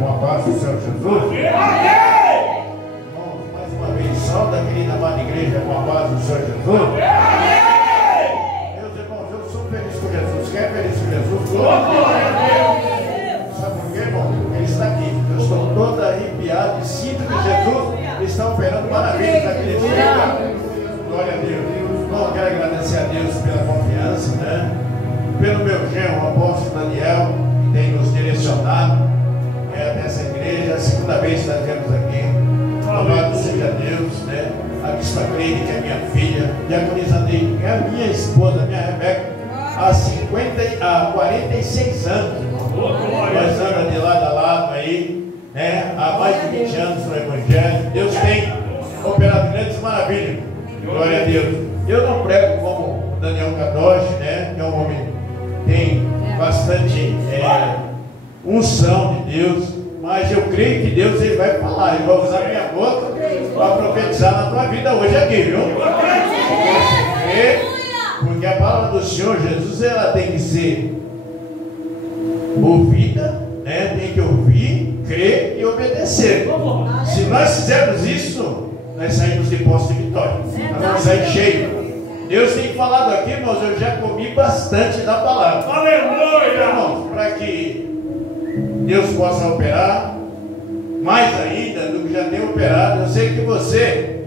com a paz do Senhor Jesus. Irmãos, mais uma vez, salve da querida amada igreja com a paz do Senhor Jesus. Meus irmãos, eu sou feliz com Jesus. Quem é feliz com Jesus? Glória a Deus. Sabe por quê, irmão? Ele está aqui. Eu estou todo arrepiado e sinto que Jesus está operando maravilhas naquele dia. Glória a Deus. Bom, eu quero agradecer a Deus pela confiança, né? Pelo meu genro, o apóstolo Daniel, que tem nos direcionado nessa igreja. A segunda vez que nós viemos aqui. Louvado seja Deus, né? Aqui está a Cleide, que é minha filha, diaconisa Neide, que é a minha esposa, minha Rebeca, há 46 anos. Nós andamos de lado a lado aí, né? Há mais de 20 anos no Evangelho. Deus tem operado grandes maravilhas. Glória a Deus. Eu não prego como Daniel Kadosh, né? Que é um homem que tem bastante unção de Deus, mas eu creio que Deus ele vai falar, ele vai usar minha boca para profetizar na tua vida hoje aqui, viu? Porque a palavra do Senhor Jesus ela tem que ser ouvida, né? Tem que ouvir, crer e obedecer. Se nós fizermos isso, nós saímos de posse de vitória. Nós vamos sair cheio. Deus tem falado aqui, irmãos, eu já comi bastante da palavra. Aleluia! Irmãos, para que Deus possa operar mais ainda do que já tem operado. Eu sei que você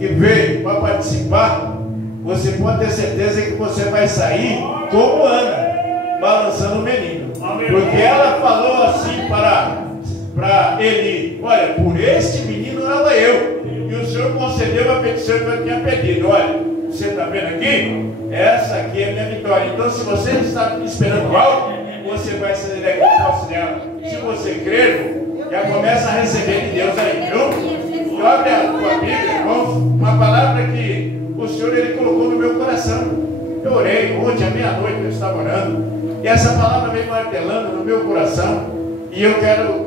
que veio para participar, você pode ter certeza que você vai sair como Ana, balançando o menino. Porque ela falou assim para Eli: olha, por este menino era eu, e o Senhor concedeu a petição que eu tinha pedido. Olha, você está vendo aqui? Essa aqui é a minha vitória. Então, se você está esperando algo, você vai sair daqui com posse dela. Se você crer, já começa a receber de Deus aí, viu? Abre a tua Bíblia, irmãos, uma palavra que o Senhor ele colocou no meu coração. Eu orei ontem à meia-noite, eu estava orando, e essa palavra veio martelando no meu coração, e eu quero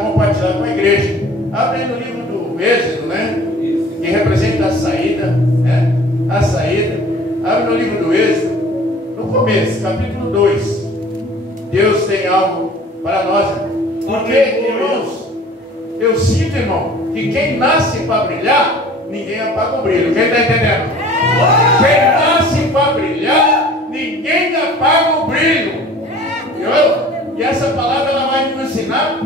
compartilhar com a igreja. Abre no livro do Êxodo, né? Que representa a saída, né? A saída. Abre no livro do Êxodo, no começo, capítulo 2. Deus tem algo para nós. Porque, irmãos, eu sinto, irmão, que quem nasce para brilhar, ninguém apaga o brilho. Quem está entendendo? Quem nasce para brilhar, ninguém apaga o brilho. E essa palavra ela vai nos ensinar.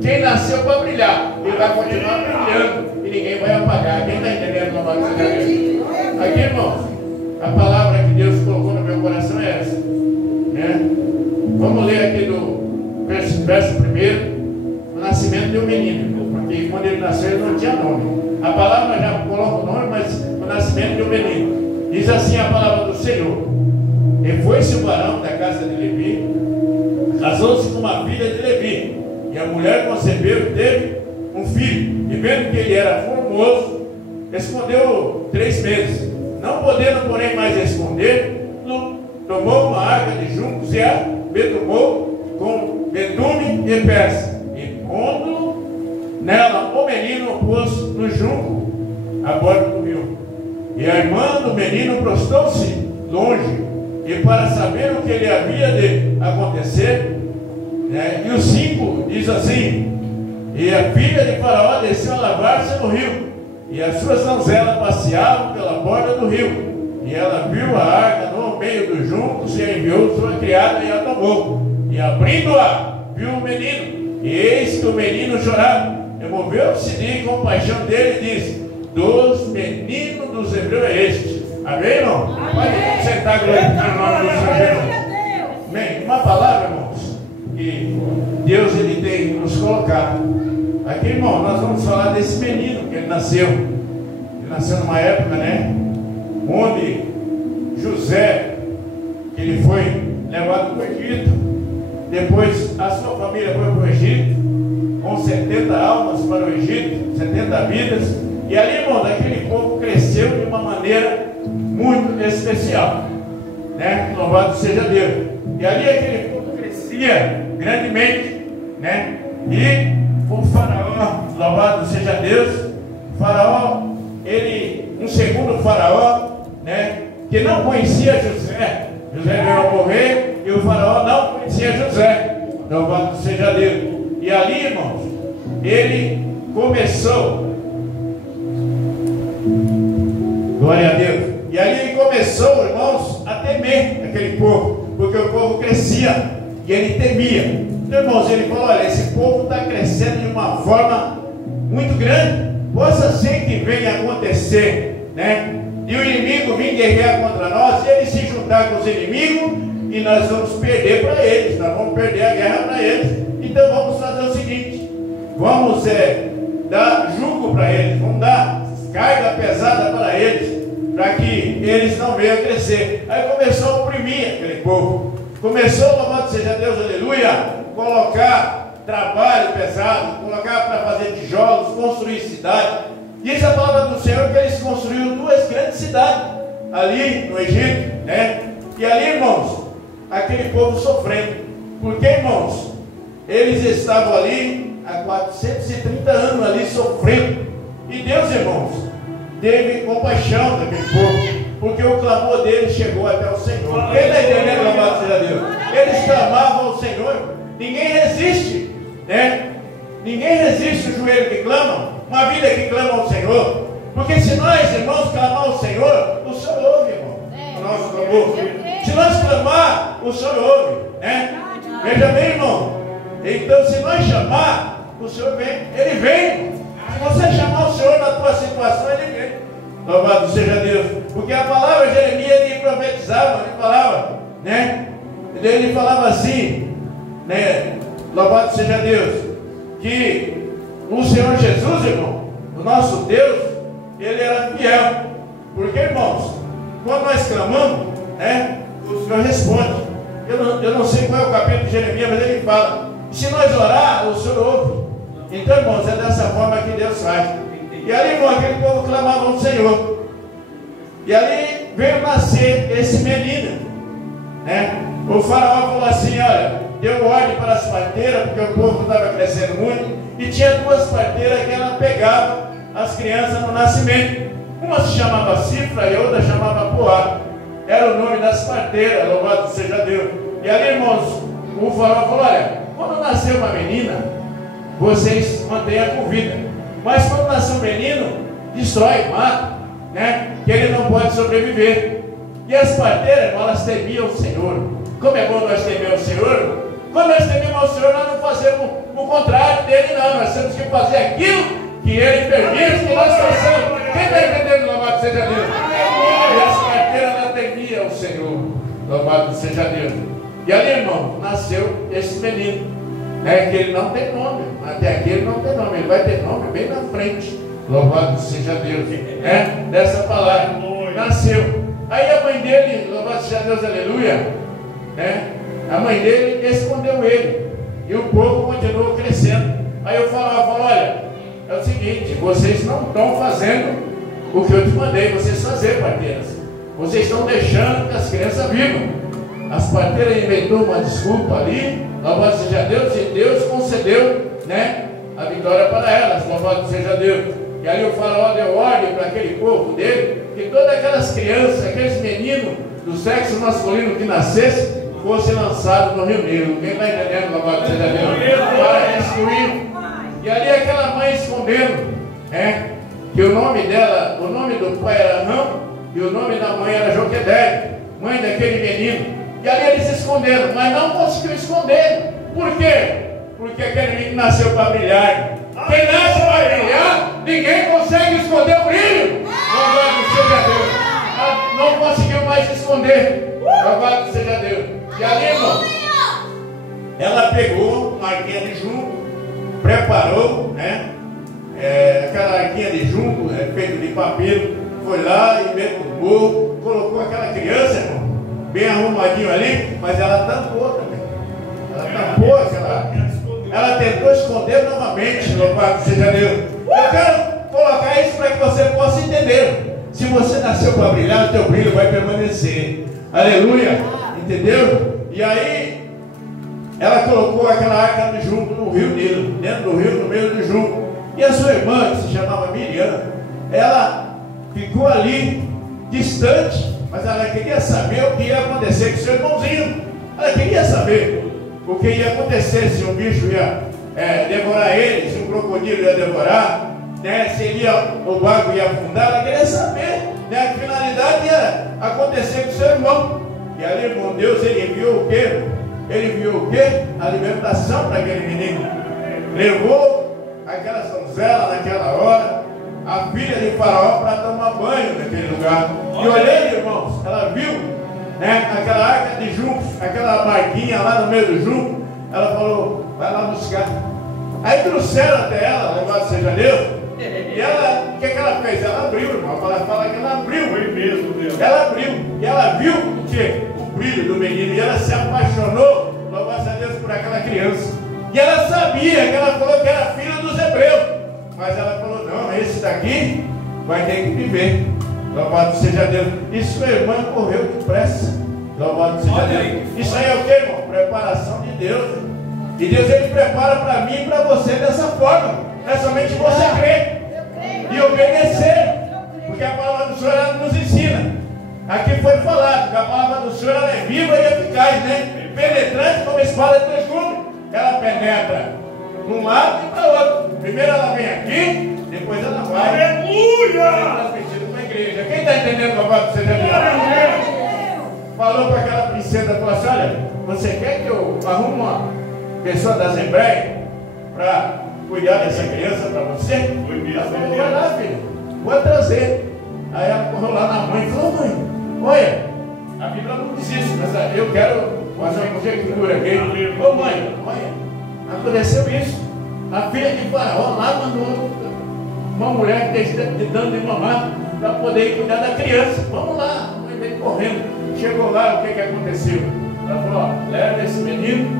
Quem nasceu para brilhar, ele vai continuar brilhando e ninguém vai apagar. Quem está entendendo? Aqui, irmãos, a palavra que Deus colocou no meu coração é essa, né? Vamos ler aqui do verso 1, o nascimento de um menino, porque quando ele nasceu ele não tinha nome. A palavra já coloca o nome, mas o nascimento de um menino. Diz assim a palavra do Senhor: e foi-se o varão da casa de Levi, casou-se com uma filha de Levi, e a mulher concebeu e teve um filho, e vendo que ele era formoso, escondeu 3 meses. Não podendo, porém, mais esconder, tomou uma arca de juncos e a betumou com betume e persa, e pondo nela o menino pôs no junco à borda do rio. E a irmã do menino prostrou-se longe, e para saber o que lhe havia de acontecer, né? E o 5 diz assim: e a filha de Faraó desceu a lavar-se no rio, e as suas donzelas passeavam pela borda do rio. E ela viu a arca no meio dos juncos, e enviou sua criada e a tomou. E abrindo-a, viu o menino, e eis que o menino chorava. E moveu-se de compaixão dele e disse: dos meninos dos hebreus é este. Amém, irmão? Pode sentar, glorificando o nome do Senhor Jesus. Amém. Uma palavra, irmãos, que Deus ele tem nos colocado. Aqui, irmão, nós vamos falar desse menino que ele nasceu. Ele nasceu numa época, né, onde José, que ele foi levado para o Egito, depois a sua família foi para o Egito, com 70 almas para o Egito, 70 vidas, e ali, irmão, aquele povo cresceu de uma maneira muito especial, né? Louvado seja Deus. E ali aquele povo crescia grandemente, né? E o faraó, louvado seja Deus, o faraó, ele, um segundo faraó, né, que não conhecia José, José veio a morrer e o faraó não conhecia José, louvado seja Deus. E ali, irmãos, ele começou, glória a Deus, e ali ele começou, irmãos, a temer aquele povo, porque o povo crescia e ele temia. Então, irmãos, ele falou: olha, esse povo está crescendo de uma forma muito grande, possa ser que venha acontecer, né? E o inimigo vir guerrear contra nós, e ele se juntar com os inimigos, e nós vamos perder para eles, nós vamos perder a guerra para eles. Então vamos fazer o seguinte: vamos dar jugo para eles, vamos dar carga pesada para eles, para que eles não venham a crescer. Aí começou a oprimir aquele povo, começou, louvado seja Deus, aleluia, colocar trabalho pesado, colocar para fazer tijolos, construir cidade. Diz a palavra do Senhor que eles construíram 2 grandes cidades ali no Egito, né? E ali, irmãos, aquele povo sofrendo, porque, irmãos, eles estavam ali há 430 anos ali sofrendo. E Deus, irmãos, teve compaixão daquele povo, porque o clamor deles chegou até o Senhor. Quem está entendendo, louvado seja Deus? Eles clamavam ao Senhor. Ninguém resiste, né? Ninguém resiste o joelho que clama, uma vida que clama ao Senhor. Porque se nós, irmãos, clamar ao Senhor, o Senhor ouve, irmão, o nosso clamor. Se nós clamar, o Senhor ouve, né? Veja bem, irmão. Então, se nós chamar, o Senhor vem. Ele vem. Se você chamar o Senhor na tua situação, Ele vem. Louvado seja Deus. Porque a palavra de Jeremias, ele profetizava, ele falava, né? Ele falava assim, né? Louvado seja Deus, que o Senhor Jesus, irmão, o nosso Deus, Ele era fiel. Porque, irmãos, quando nós clamamos, né, o Senhor responde. Eu não sei qual é o capítulo de Jeremias, mas ele fala: se nós orar, o Senhor ouve. Então, irmãos, é dessa forma que Deus faz. E ali, irmão, aquele povo clamava ao Senhor. E ali veio nascer esse menino, né? O faraó falou assim: olha, deu ordem para as parteiras, porque o povo estava crescendo muito, e tinha 2 parteiras que ela pegava as crianças no nascimento. Uma se chamava Cifra e a outra chamava Poá. Era o nome das parteiras, louvado seja Deus. E ali, irmãos, o faraó falou: olha, quando nascer uma menina, vocês mantenham com vida, mas quando nascer um menino, destrói, mata, né? Que ele não pode sobreviver. E as parteiras, irmão, elas temiam o Senhor. Como é bom nós temer o Senhor. Quando nós tememos ao Senhor, nós não fazemos o contrário dele, não. Nós temos que fazer aquilo que Ele permite que nós façamos. Quem está entendendo, louvado seja Deus? E as parteiras, ela temia o Senhor, louvado seja Deus. E ali, irmão, nasceu esse menino, né? Que ele não tem nome. Até aqui ele não tem nome. Ele vai ter nome bem na frente, louvado seja Deus, né? Dessa palavra. Nasceu. Aí a mãe dele, louvado seja Deus, aleluia, né? A mãe dele escondeu ele. E o povo continuou crescendo. Aí o faraó falou: olha, é o seguinte, vocês não estão fazendo o que eu te mandei vocês fazer, parteiras. Vocês estão deixando que as crianças vivam. As parteiras inventou uma desculpa ali, louvado seja Deus, e Deus concedeu, né, a vitória para elas, louvado seja Deus. E ali o faraó deu ordem para aquele povo dele, que todas aquelas crianças, aqueles meninos do sexo masculino que nascessem, fosse lançado no Rio Nilo. Quem está entendendo, louvado seja Deus? Para destruir. E ali aquela mãe escondendo, né? Que o nome dela, o nome do pai era Rão e o nome da mãe era Joquedede, mãe daquele menino. E ali eles se esconderam, mas não conseguiu esconder. Por quê? Porque aquele menino nasceu para brilhar. Quem nasce para brilhar, ninguém consegue esconder o brilho. Louvado seja Deus. Não conseguiu mais esconder. Louvado seja Deus. E ali, irmão, ela pegou uma arquinha de junco, preparou, né? Aquela arquinha de junco, feita de papiro, foi lá e mergulhou, colocou aquela criança, irmão, bem arrumadinho ali, mas ela tampou também. Ela tampou aquela. Ela tentou esconder novamente, louvado seja Deus. Eu quero colocar isso para que você possa entender. Se você nasceu para brilhar, o teu brilho vai permanecer. Aleluia. Entendeu? E aí, ela colocou aquela arca de junco no rio Nilo, dentro do rio, no meio do junco. E a sua irmã, que se chamava Miriam, ela ficou ali, distante, mas ela queria saber o que ia acontecer com seu irmãozinho. Ela queria saber o que ia acontecer, se o bicho ia devorar ele, se um crocodilo ia devorar, né, se o barco ia afundar. Ela queria saber, né, a finalidade era acontecer com o seu irmão. E ali, irmão, Deus, ele enviou o quê? Ele enviou o quê? A libertação para aquele menino. Levou aquela donzela naquela hora, a filha de Faraó, para tomar banho naquele lugar. E olhando, irmãos, ela viu, né, aquela arca de juncos, aquela barquinha lá no meio do junco. Ela falou, vai lá buscar. Aí trouxeram até ela, louvado seja Deus. E ela, o que ela fez? Ela abriu, irmão. Ela fala que ela abriu. Foi mesmo, Deus. Ela abriu. E ela viu o quê? O brilho do menino. E ela se apaixonou, louvado seja Deus, por aquela criança. E ela sabia que ela falou que era filha dos hebreus. Mas ela falou, não, esse daqui vai ter que viver. Louvado seja Deus. E sua irmã correu depressa. Louvado seja Deus. Isso aí é o que, irmão? Preparação de Deus. E Deus, ele prepara para mim e para você dessa forma. É somente você crer e obedecer. Porque a palavra do Senhor, ela nos ensina. Aqui foi falado que a palavra do Senhor, ela é viva e eficaz, né? Penetrante como espada de dois gumes. Ela penetra de um lado e para o outro. Primeiro ela vem aqui, depois ela vai. Aleluia! Transmitida para a igreja. Quem está entendendo, louvado seja Deus? Falou para aquela princesa, falou assim, olha, você quer que eu arrume uma pessoa da Assembleia para cuidar dessa criança para você? Ela falou, vai lá, filho, vou trazer. Aí ela correu lá na mãe e falou, mãe, olha, a Bíblia não diz isso, mas eu quero fazer uma conjectura aqui. Ô mãe, olha, aconteceu isso. A filha de Faraó lá mandou uma mulher que esteja dando de mamar para poder cuidar da criança. Vamos lá, a mãe veio correndo. Chegou lá, o que aconteceu? Ela falou, ó, leva esse menino,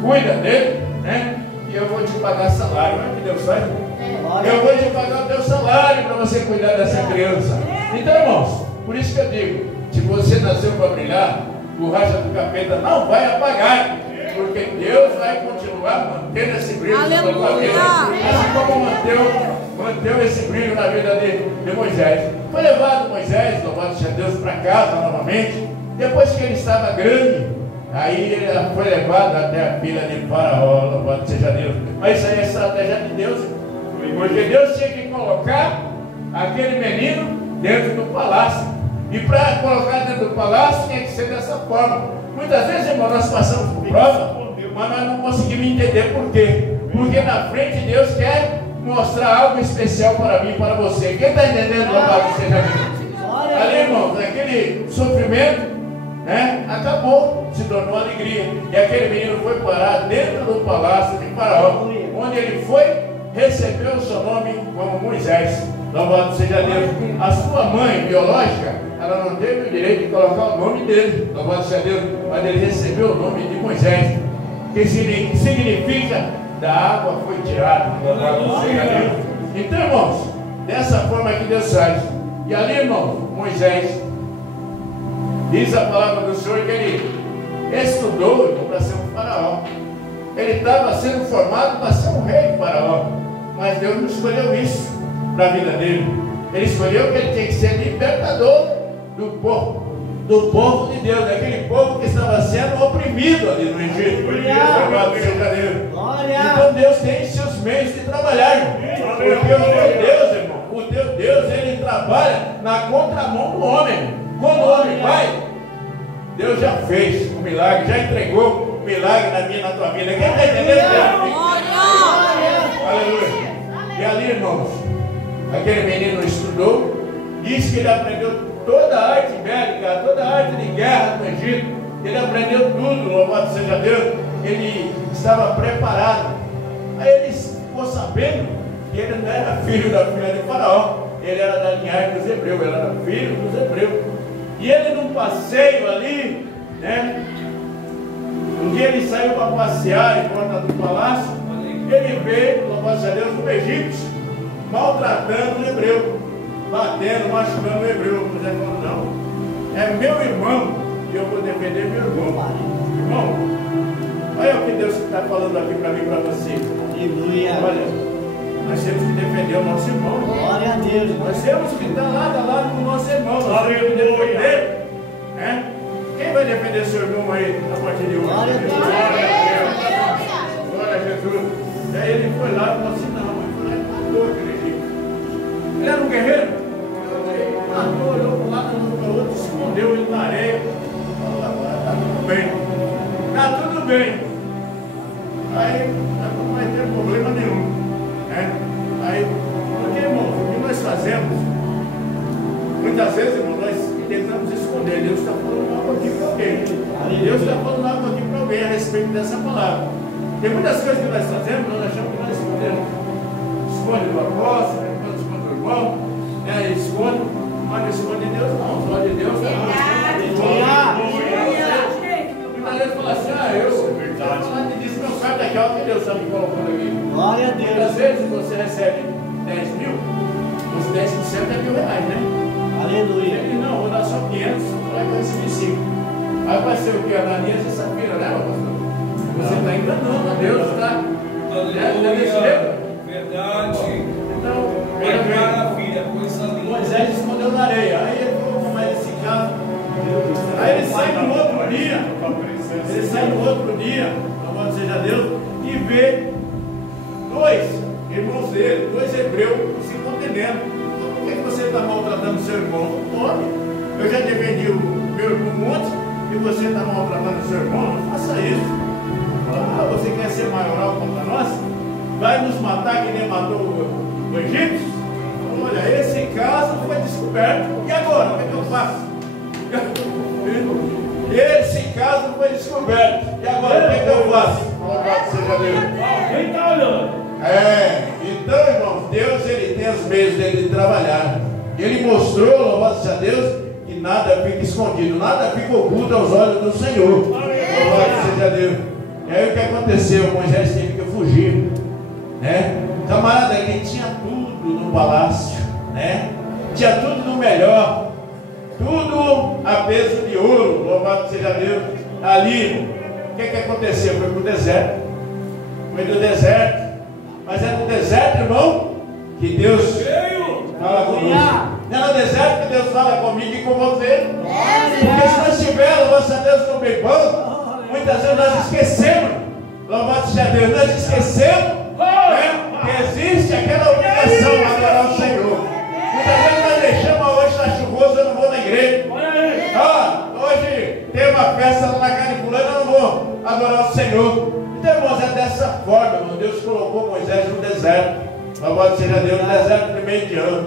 cuida dele, né? E eu vou te pagar salário. Olha que Deus faz. Eu vou te pagar o teu salário para você cuidar dessa criança. Então, irmãos, por isso que eu digo, se você nasceu para brilhar, o racha do capeta não vai apagar, porque Deus vai continuar mantendo esse brilho na tua vida, assim como manteve esse brilho na vida de Moisés. Foi levado Moisés, louvado seja Deus, para casa novamente. Depois que ele estava grande, aí ele foi levado até a filha de Faraó, louvado seja Deus. Mas isso aí é estratégia de Deus, porque Deus tinha que colocar aquele menino dentro do palácio. E para colocar dentro do palácio tinha que ser dessa forma. Muitas vezes, irmão, nós passamos por prova, mas nós não conseguimos entender por quê. Porque na frente Deus quer mostrar algo especial para mim e para você. Quem está entendendo, louvado seja Deus? Ali, irmãos, aquele sofrimento, né, acabou, se tornou alegria. E aquele menino foi parar dentro do palácio de Faraó, onde ele foi, recebeu o seu nome como Moisés. Louvado seja Deus. A sua mãe biológica, ela não teve o direito de colocar o nome dele, louvado seja Deus, mas ele recebeu o nome de Moisés, que significa da água foi tirada, louvado seja Deus. Então, irmãos, dessa forma que Deus faz. E ali, irmão, Moisés, diz a palavra do Senhor que ele estudou para ser um faraó. Ele estava sendo formado para ser um rei de Faraó, mas Deus não escolheu isso para a vida dele. Ele escolheu que ele tinha que ser libertador do povo de Deus, daquele povo que estava sendo oprimido ali no Egito. Então Deus tem seus meios de trabalhar, irmão. Porque o teu Deus, irmão, o teu Deus, ele trabalha na contramão do homem. Quando o homem vai, Deus já fez um milagre, já entregou um milagre na minha e na tua vida. Quem está entendendo? Aleluia. E ali, irmãos, aquele menino estudou, disse que ele aprendeu toda a arte bélica, toda a arte de guerra do Egito. Ele aprendeu tudo, louvado seja Deus. Ele estava preparado. Aí ele ficou sabendo que ele não era filho da filha de Faraó, ele era da linhagem dos hebreus, ele era filho dos hebreus. E ele num passeio ali, né? Um dia ele saiu para passear em volta do palácio, ele vê, louvado seja Deus, um egípcio maltratando o hebreu, batendo, machucando o hebreu. Mas ele falou, não, é meu irmão e eu vou defender meu irmão. Irmão, olha o que Deus está falando aqui para mim e para você. Aleluia. Olha, nós temos que defender o nosso irmão. Glória a Deus. Nós temos que estar lado a lado com o nosso irmão. Nós temos que defender. Né? Quem vai defender seu irmão aí a partir de hoje? Glória a Deus. Glória a Jesus. Aí ele foi lá e falou assim, não, ele foi lá e matou aquele egípcio. Ele era um guerreiro. Ele matou, olhou para um lado, olhou para o outro, escondeu ele na areia. Falou, agora está tudo bem. Está tudo bem. Aí não vai ter problema nenhum. Né? Aí, porque, irmão, o que nós fazemos, muitas vezes, irmão, nós tentamos esconder. Deus está falando algo aqui para alguém. Deus está falando algo aqui para alguém a respeito dessa palavra. Tem muitas coisas que nós fazemos, nós achamos que nós escondemos. Esconde do apóstolo, esconde do irmão, né? Esconde, mas não esconde Deus, não. Os olhos de Deus não. Muitas vezes fala assim, não sai daqui, olha o que Deus está me colocando aqui. Glória a Deus. Muitas vezes você recebe 10 mil, os 10% é R$1.000, né? Aleluia. Ele não, vou dar só 500, vai receber 5. Aí vai ser o que? Ananias e Safira, né, pastor? Você está enganando a Deus, tá? Verdade. Então, Maravilha, coisa linda. Moisés escondeu na areia. Aí ele falou, mas esse caso. Aí ele sai no outro dia. Ele sai no outro dia, louvado seja Deus, e vê dois irmãos dele, dois hebreus se contendendo. Por que você está maltratando seu irmão? Homem, eu já defendi o meu irmão um monte e você está maltratando seu irmão? Não faça isso. Ah, você quer ser maioral contra nós? Vai nos matar que nem matou o egípcio? Olha, esse caso foi descoberto. E agora? O que é que eu faço? Esse caso foi descoberto. E agora? O que é que eu faço? Louvado seja Deus. Quem está olhando? Então, irmãos, Deus ele tem os meios dele de trabalhar. Ele mostrou, louvado seja Deus, que nada fica escondido, nada fica oculto aos olhos do Senhor. Louvado seja Deus. E aí o que aconteceu? Moisés teve que fugir, né? Camarada, ele tinha tudo no palácio, né? Tinha tudo no melhor, tudo a peso de ouro, louvado seja Deus. Ali, o que aconteceu? Foi para o deserto, foi do deserto, mas é no deserto, irmão, que Deus fala conosco. Não é no deserto que Deus fala comigo e com você. Porque se nós tivermos, louvado a Deus, no bem bom, muitas vezes nós esquecemos, louvado seja Deus, nós esquecemos, né, que existe aquela obrigação de adorar o Senhor. Muitas vezes nós deixamos, hoje está chuvoso, eu não vou na igreja. Hoje tem uma festa lá na casa de fulano, eu não vou adorar o Senhor. Então, irmãos, é dessa forma, irmão. Deus colocou Moisés no deserto, louvado seja Deus, no deserto de Midian.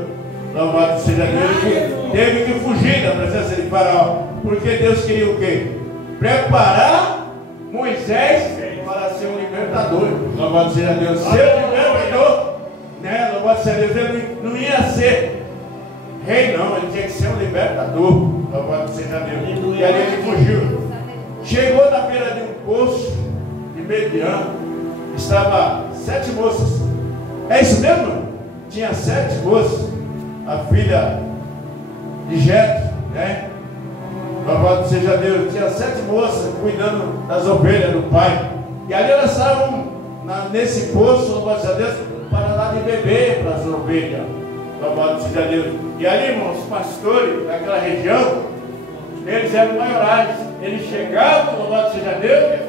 Louvado seja Deus, ele teve que fugir da presença de Faraó, porque Deus queria o quê? Preparar Moisés para ser um libertador. Louvado seja Deus, ser um libertador, né? Louvado seja Deus, ele não ia ser rei, não, ele tinha que ser um libertador. Louvado seja Deus. E ali ele fugiu. Chegou na beira de um poço de Midian, estava 7 moças. É isso mesmo? Tinha 7 moças. A filha de Jetro, né? Louvado seja Deus, tinha 7 moças cuidando das ovelhas do pai. E ali elas estavam nesse poço, louvado seja Deus, para dar de beber para as ovelhas. Louvado seja Deus. E ali, irmãos, os pastores daquela região, eles eram maiorais. Eles chegavam, louvado seja Deus,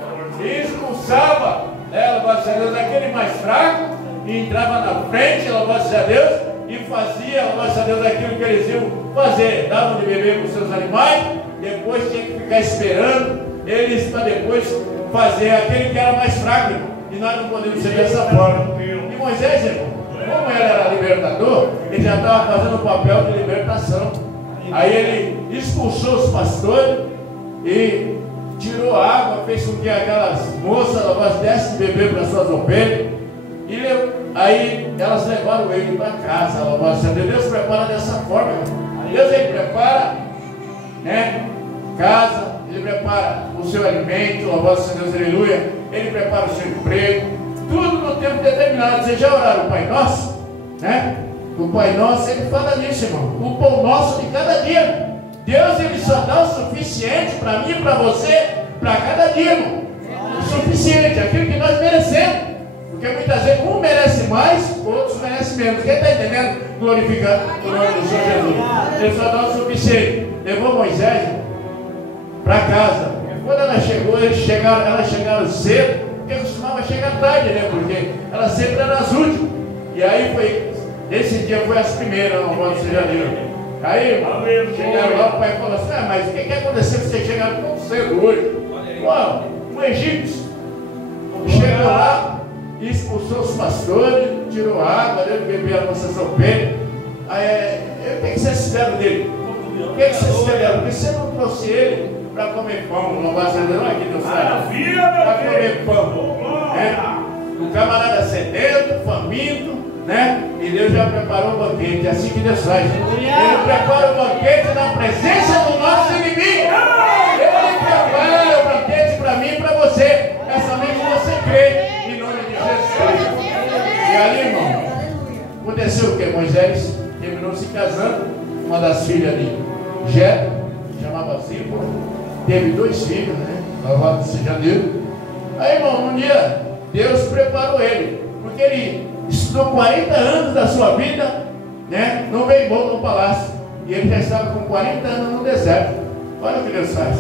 e expulsavam, louvado seja Deus, aquele mais fraco, e entrava na frente, louvado seja Deus, e fazia, louvado seja Deus, aquilo que eles iam fazer. Davam de beber para os seus animais, depois tinha que ficar esperando eles para depois fazer aquele que era mais fraco. E nós não podemos ser dessa forma. E Moisés, irmão, como ele era libertador, ele já estava fazendo o papel de libertação. Aí ele expulsou os pastores e tirou a água, fez com que aquelas moças dessem de beber para suas ovelhas. E aí elas levaram ele para casa. Deus prepara dessa forma. Deus ele prepara, né, casa, ele prepara o seu alimento, louvado seja Deus, aleluia. Ele prepara o seu emprego, tudo no tempo determinado. Vocês já oraram o Pai Nosso? Né? O Pai Nosso, ele fala nisso, irmão. O pão nosso de cada dia. Deus, ele só dá o suficiente para mim e para você, para cada dia, irmão. O suficiente, aquilo que nós merecemos. Porque muitas vezes um merece mais, outros merecem menos. Quem está entendendo? Glorificando o nome do Senhor Jesus. Ele só dá o suficiente. Levou Moisés para casa. E quando ela chegou, elas chegaram cedo, porque costumava chegar tarde, né? Porque Elas sempre eram as últimas. E aí foi, esse dia foi as primeiras, não pode ser janeiro. Aí chegaram lá, o pai falou assim: mas o que aconteceu que vocês chegaram tão cedo hoje? Um egípcio chegou lá, expulsou os pastores, tirou água, bebeu a nossa ovelhas. Aí, o que vocês fizeram dele? O que vocês fizeram? Porque você não trouxe ele para comer pão? Não vai ser não aqui no céu. Para comer pão. O camarada sedento, faminto, né? E Deus já preparou o banquete. É assim que Deus faz. Ele prepara o banquete na presença do nosso inimigo. Ele prepara o banquete para mim e para você. É somente você crê em nome de Jesus. E ali, irmão, aconteceu o que? Moisés terminou se casando com uma das filhas de Jetro, chamava Zípora. Teve 2 filhos, né? Louvado seja Deus. Aí, irmão, um dia Deus preparou ele, porque ele estudou 40 anos da sua vida, né? Não veio bom no palácio. E ele já estava com 40 anos no deserto. Olha o que Deus faz.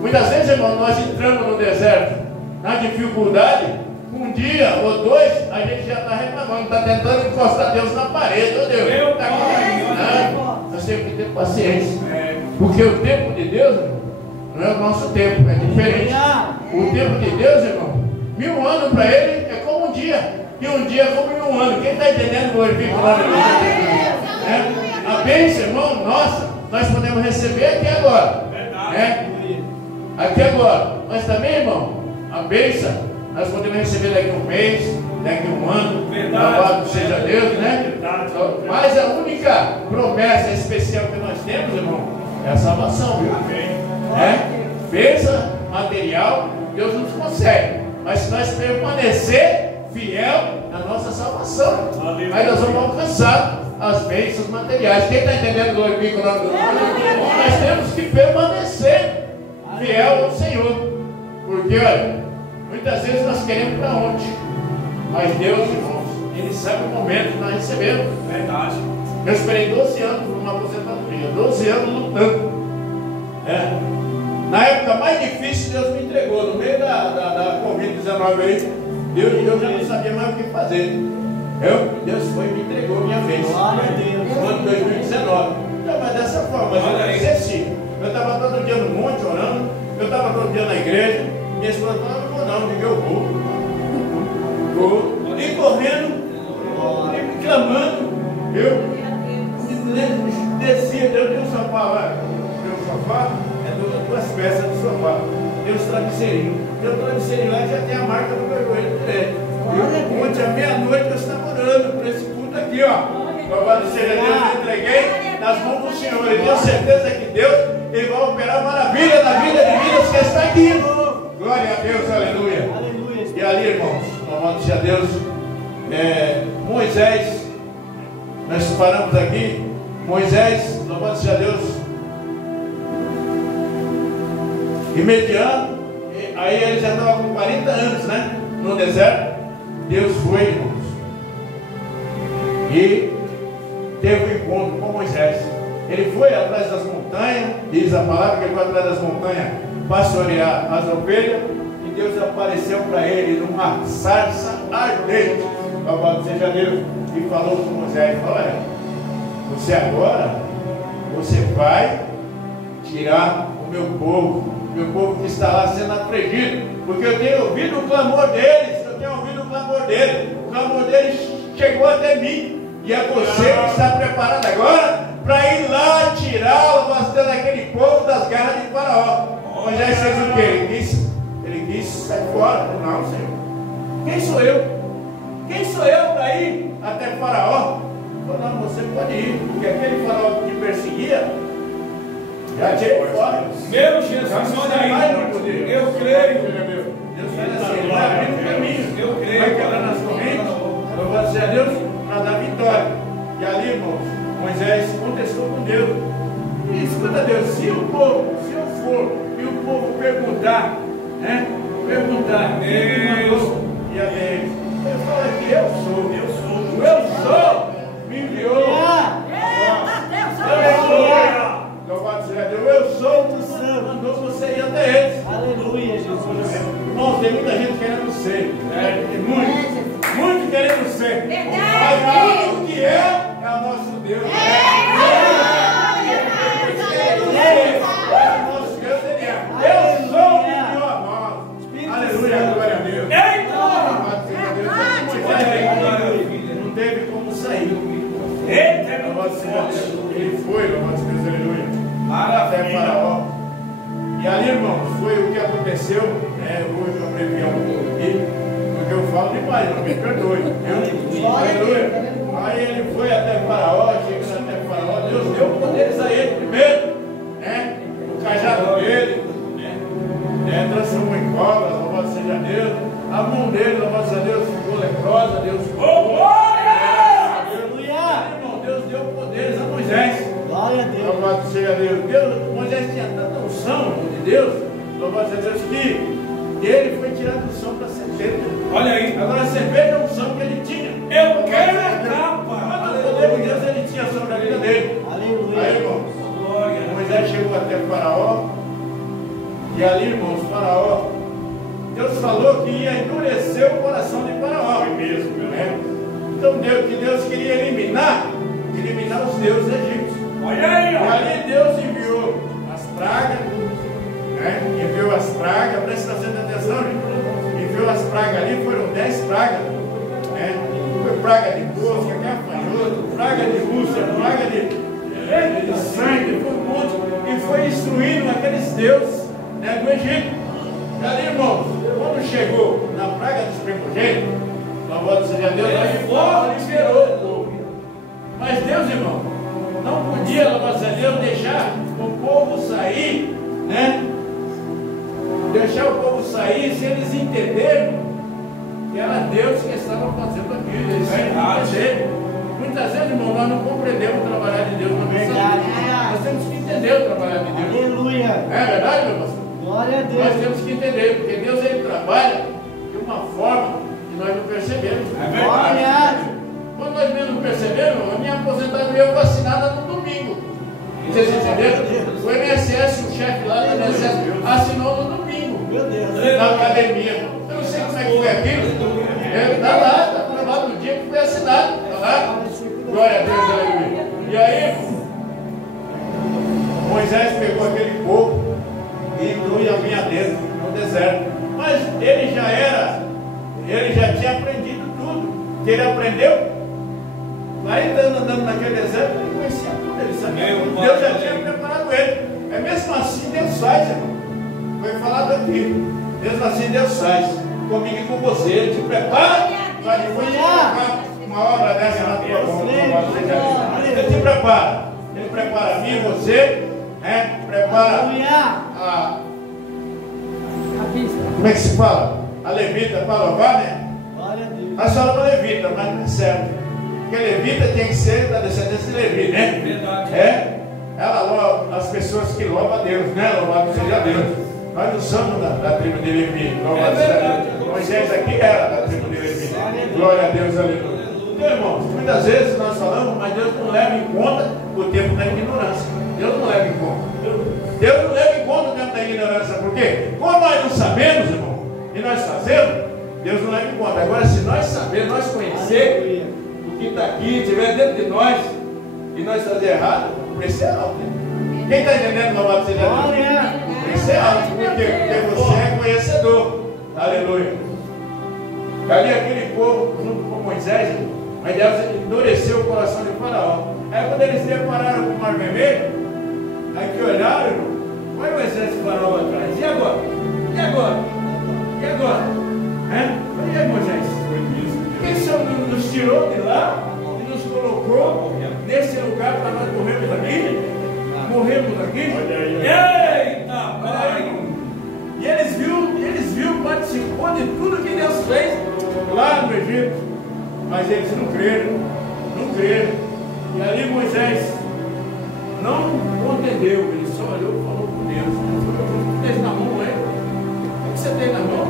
Muitas vezes, irmão, nós entramos no deserto, na dificuldade, um dia ou 2, a gente já está reclamando, está tentando encostar Deus na parede. Ô Deus, está aqui. Nós temos que ter paciência. Porque o tempo de Deus, irmão, não é o nosso tempo, é diferente. O tempo de Deus, irmão, 1000 anos para ele é como um dia. E um dia é como 1000 anos. Quem está entendendo, glorifica o nome de Deus. A bênção, irmão, nossa, nós podemos receber aqui agora. Aqui agora. Mas também, irmão, a bênção nós podemos receber daqui a um mês, daqui a um ano. Louvado seja Deus, né? Mas a única promessa especial que nós temos, irmão, é a salvação, viu? Bênção material, Deus nos concede. Mas se nós permanecer fiel na nossa salvação, aí nós vamos alcançar as bênçãos materiais. Quem está entendendo glorifica o nome do Senhor? Nós temos que permanecer fiel ao Senhor. Porque, olha, muitas vezes nós queremos para onde? Mas Deus, irmãos, Ele sabe o momento que nós recebemos. Verdade. Eu esperei 12 anos por uma aposentadoria, 12 anos lutando. Na época mais difícil, Deus me entregou. No meio da Covid-19 aí, eu já não sabia mais o que fazer. Deus foi e me entregou minha vez. No ano de 2019. Então, mas dessa forma, eu exerci. Eu estava todo dia no monte orando, eu estava todo dia na igreja. Minha esposa falava: não, eu vou. E correndo, e clamando. Eu descia, eu tenho um sofá lá. O sofá é 2 peças do sofá. Tem os travesseirinhos. Tem o travesseirinho lá, já tem a marca do meu joelho direito. Ontem à meia-noite eu estava orando para esse culto aqui, ó. Louvado seja Deus, eu entreguei nas mãos do Senhor. E tenho certeza que Deus Ele vai operar maravilha na vida de vidas que está aqui. Glória a Deus, aleluia. E ali, irmãos, louvado seja Deus, Moisés, nós paramos aqui. Moisés, louvado seja Deus, e Mediano, aí ele já estava com 40 anos, né? No deserto. Deus foi, irmãos, e teve um encontro com Moisés. Ele foi atrás das montanhas, diz a palavra que ele foi atrás das montanhas pastorear as ovelhas, e Deus apareceu para ele numa sarça ardente, louvado seja Deus, e falou com Moisés: olha, você agora, você vai tirar o meu povo que está lá sendo afligido, porque eu tenho ouvido o clamor deles, o clamor deles chegou até mim, e é você que está preparado agora para ir lá tirar o bastante daquele povo das garras de Faraó. Moisés fez o que? Ele quis sair fora. Não, Senhor, quem sou eu? Quem sou eu para ir até Faraó? Não, você pode ir, porque aquele Faraó que te perseguia já tirei fora. Meu Jesus, olha aí, eu creio. Deus faz assim, Ele vai abrir o caminho. Eu creio. Vai quebrando as correntes. Louvado seja Deus para dar vitória. E ali, irmãos, Moisés contestou com Deus. E escuta, Deus, se eu for e o povo perguntar, né? Perguntar, Deus, e a Deus, eu falo aqui: eu sou, me enviou. Louvado seja Deus, eu sou o Santo, mandou você ir até eles. Aleluia, Jesus. Irmãos, tem muita gente querendo ser, tem muito querendo ser. Mas tudo que é o nosso Deus. Nosso Deus, Ele é. Eu sou o meu amado. Aleluia, glória a Deus. Não teve como sair. Ele foi, louvado seja Deus, aleluia. Até Faraó. E ali, irmãos, foi o que aconteceu. Eu vou abreviar um pouco aqui, porque eu falo demais, não me perdoe. Aleluia. Aí ele foi até Faraó, chegando até Faraó, Deus deu poderes a ele primeiro, né? O cajado dele, né? Transformou em cobra, louvado seja Deus. A mão dele, louvado seja Deus, ficou leprosa, Deus ficou. Deus deu poderes a Moisés. Glória a Deus. Louvado seja Deus. Moisés tinha tanta unção de Deus, louvado seja Deus, que ele foi tirado a unção para 70. Olha aí. Agora você veja a unção que ele tinha. Eu quero a capa. Quanto poder de Deus ele tinha sobre a vida dele. Aleluia. Aí, irmãos, Glória. Moisés chegou até Faraó. E ali, irmãos, Faraó, Deus falou que ia endurecer o coração de Faraó. Mesmo, né? Então Deus queria eliminar os deuses egípcios. Olha aí, E ó. ali Deus enviou as pragas, né? Enviou as pragas, presta bastante atenção, gente. Enviou as pragas ali, foram 10 pragas, né? Foi praga de mosca, gafanhoto, praga de úlcera, praga de sangue, foi um monte, e foi instruindo aqueles deuses, né, do Egito. E ali, irmãos, quando chegou na praga dos primogênitos, louvado seja Deus, aí fora liberou o povo. Mas Deus, irmão, não podia, louvado seja Deus, deixar o povo sair, né? Deixar o povo sair se eles entenderem que era Deus que estava fazendo aquilo. Eles têm que entender. Muitas vezes, irmão, nós não compreendemos o trabalhar de Deus na nossa vida. Nós temos que entender o trabalhar de Deus. Aleluia. É verdade, meu pastor? Glória a Nós Deus. temos que entender, porque Deus ele trabalha de uma forma que nós não percebemos. É verdade. Glória. Quando nós mesmo percebemos, a minha aposentadoria foi assinada no domingo. Vocês entenderam? O INSS, o chefe lá do INSS, assinou no domingo. Meu Deus. Na academia. Eu não sei como é que foi aquilo. Está lá no dia que foi assinado. Está lá. Glória a Deus, aleluia. E aí, Moisés pegou aquele povo e ia vinha dentro no deserto. Mas ele já tinha aprendido tudo. Que ele aprendeu. Aí andando naquele deserto, ele conhecia tudo, ele sabia tudo. Deus já tinha preparado ele. É mesmo assim Deus faz, irmão. Foi falado aqui. Mesmo assim Deus faz. Comigo e com você. Ele te prepara para depois colocar uma obra dessa na tua mão. Ele te prepara. Ele prepara a mim, você, né? Prepara a... Como é que se fala? A levita para louvar, né? Glória a Deus. Nós falamos levita, mas não é certo. Porque levita tem que ser da descendência de Levi, né? Verdade. Ela louva as pessoas que louvam a Deus, né? Louvado seja Deus. Nós não somos da tribo de Levi, louvado seja Deus. Moisés aqui era da tribo de Levi. Glória a Deus, aleluia. Então, irmãos, muitas vezes nós falamos, mas Deus não leva em conta o tempo da ignorância. Deus não leva em conta. Deus não leva em conta o tempo da ignorância. Por quê? Como nós não sabemos, irmão, e nós fazemos, Deus não leva em conta. Agora, se nós sabermos, nós conhecermos o que está aqui, estiver dentro de nós, e nós fazer errado, o preço é alto. Quem está entendendo, louvado seja Deus? O preço é alto, porque você é conhecedor. Aleluia. Ali aquele povo, junto com Moisés, mas Deus endureceu o coração de Faraó. Aí quando eles se depararam com o Mar Vermelho, aí que olharam, olha o exército de Faraó atrás. E agora? E agora? E agora? E aí, Moisés? Quem só nos tirou de lá e nos colocou nesse lugar para nós morrermos aqui? Morremos aqui? Eita, pai! E eles viram, participou de tudo que Deus fez lá no Egito. Mas eles não creram. Não creram. E ali Moisés não entendeu. Ele só olhou e falou com Deus. O que tem na mão, é? O que você tem na mão,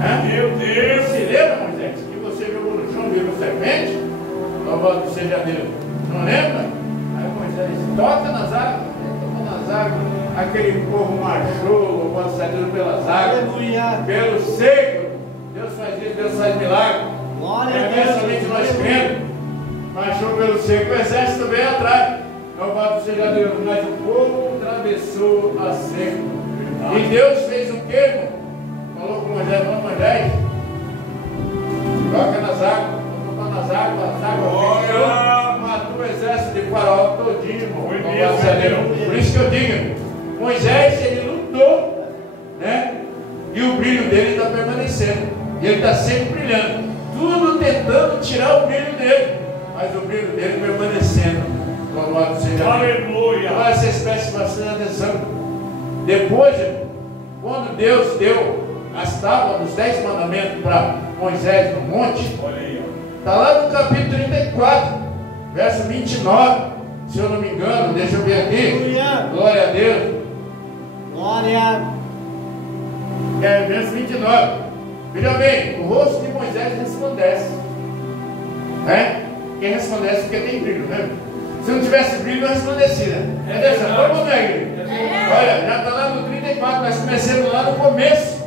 é? Meu Deus! Se lembra, Moisés, que você jogou no chão, virou serpente? Louvado seja Deus. Não lembra? Aí Moisés toca nas águas. Toca nas águas. Aquele povo marchou, louvado seja Deus pelas águas. Aleluia. Pelo seco. Deus faz isso, Deus faz milagre. somente nós cremos, marchou pelo seco, o exército veio atrás. Louvado seja Deus, mas o povo atravessou a seco. E Deus fez o quê, irmão? Falou com Moisés, toca nas águas, tocou nas águas, as águas fechou, matou o exército de Faraó todinho, irmão. Por isso que eu digo, irmão, Moisés, ele lutou, né? E o brilho dele está permanecendo. E ele está sempre brilhando. Tudo tentando tirar o brilho dele, mas o brilho dele permanecendo. Louvado seja Deus. Aleluia. Agora vocês prestem bastante atenção. Depois, quando Deus deu as tábuas dos 10 mandamentos para Moisés no monte, está lá no capítulo 34, verso 29. Se eu não me engano, deixa eu ver aqui. Glória a Deus. Glória. Verso 29. Veja bem, o rosto de Moisés resplandece. Né? Quem resplandece porque tem brilho, né? Se não tivesse brilho, não resplandecia. É dessa forma, né, igreja? Olha, já está lá no 34, nós começamos lá no começo.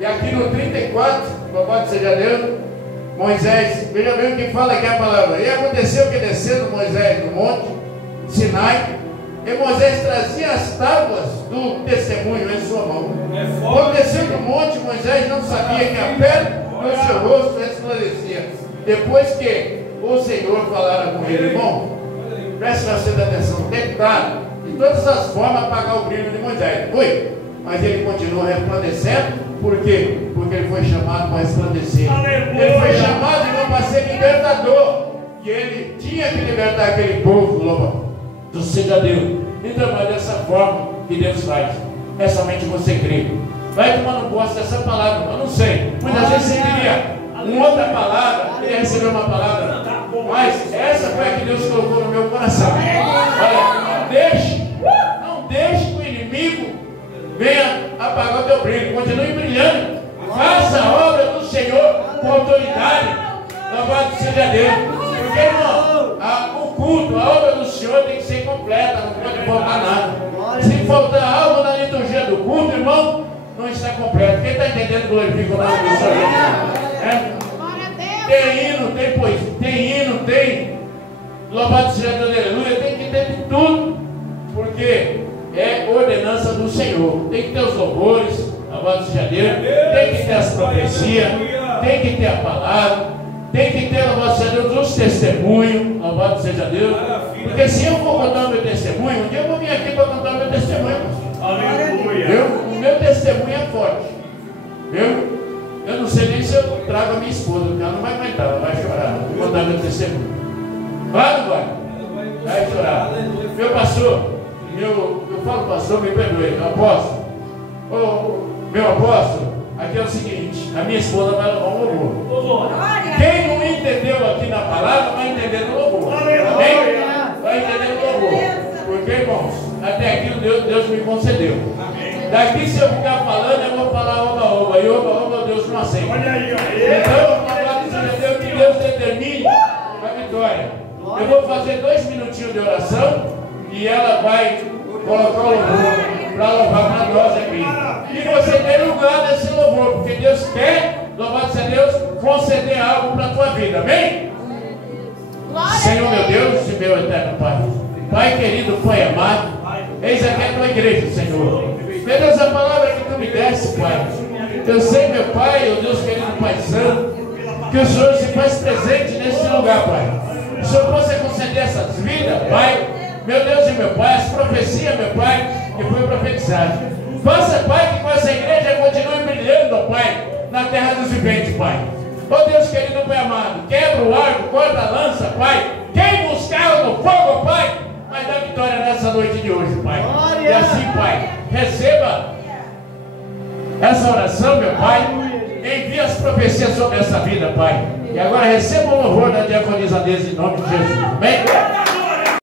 E aqui no 34, louvado seja Deus, Moisés, veja bem o que fala aqui a palavra. E aconteceu que descendo Moisés do monte Sinai, e Moisés trazia as tábuas do testemunho em sua mão. Quando desceu do monte, Moisés não sabia que a pedra no seu rosto resplandecia. Depois que o Senhor falara com ele, irmão, preste bastante atenção, tentaram de todas as formas apagar o brilho de Moisés. Foi, mas ele continuou resplandecendo. Por quê? Porque ele foi chamado para resplandecer. Ele foi chamado, irmão, para ser libertador. E ele tinha que libertar aquele povo, louva. Do seja Deus. Então é dessa forma que Deus faz. É somente você crer. Vai tomando posse dessa palavra. Eu não sei. Muitas vezes você queria uma outra palavra, queria receber uma palavra. Mas essa foi a que Deus colocou no meu coração. Olha, não deixe que o inimigo venha apagar o teu brilho. Continue brilhando. Faça a obra do Senhor com autoridade. Louvado seja Deus. Porque, irmão, o culto, a obra do Senhor tem que ser completa. Não pode faltar nada. Se faltar algo na liturgia do culto, irmão, não está completo. Quem está entendendo, glorifica o nome do Senhor. Tem hino, tem poesia, tem hino, tem louvado seja Deus, aleluia, tem que ter de tudo, porque é ordenança do Senhor. Tem que ter os louvores, louvado seja Deus, tem que ter as profecias, tem que ter a palavra, tem que ter, louvado seja Deus, os testemunhos, louvado seja Deus, porque se eu for contar o meu testemunho, um dia eu vou vir aqui para contar o meu testemunho. Aleluia. O meu testemunho é forte, viu? Eu não sei nem se eu trago a minha esposa, porque ela não vai aguentar, ela vai chorar. Vou contar meu testemunho. Vai ou não vai? Vai chorar. Meu pastor, eu falo pastor, me perdoe, apóstolo. Meu apóstolo, aqui é o seguinte: a minha esposa vai louvar um louvor. Quem não entendeu aqui na palavra, vai entender no louvor. Amém? Vai entender no louvor. Porque, irmãos, até aqui Deus me concedeu. Daqui, se eu ficar falando, eu vou falar oba-oba. E oba-oba, Deus não aceita. Então, que Deus determine a vitória. Eu vou fazer 2 minutinhos de oração e ela vai colocar o louvor para louvar para nós aqui. E você tem lugar nesse louvor, porque Deus quer, louvado seja Deus, conceder algo para a tua vida. Amém? Senhor meu Deus e meu eterno Pai. Pai querido, Pai amado, eis aqui a tua igreja, Senhor. Meu Deus, a palavra que tu me deste, Pai. Eu sei, meu Pai, o Deus querido Pai Santo, que o Senhor se faz presente nesse lugar, Pai. O Senhor possa conceder essas vidas, Pai. Meu Deus e meu Pai, as profecias, meu Pai, que foi profetizado. Faça, Pai, que com essa igreja continue brilhando, Pai, na terra dos viventes, Pai. Oh Deus querido, Pai amado, quebra o arco, corta a lança, Pai. Queima os carros no fogo, Pai. Mas dá vitória nessa noite de hoje, Pai. E assim, Pai, receba essa oração, meu Pai. Envia as profecias sobre essa vida, Pai. E agora receba o louvor da diaconisa Deus em nome de Jesus. Amém?